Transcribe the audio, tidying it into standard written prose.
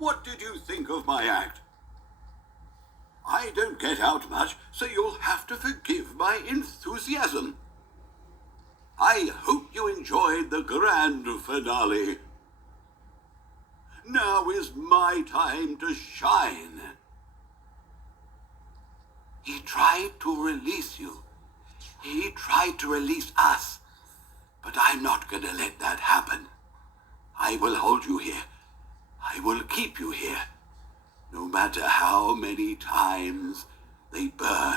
What did you think of my act? I don't get out much, so you'll have to forgive my enthusiasm. I hope you enjoyed the grand finale. Now is my time to shine. He tried to release you. He tried to release us. But I'm not going to let that happen. I will hold you here. I will keep you here. No matter how many times they burn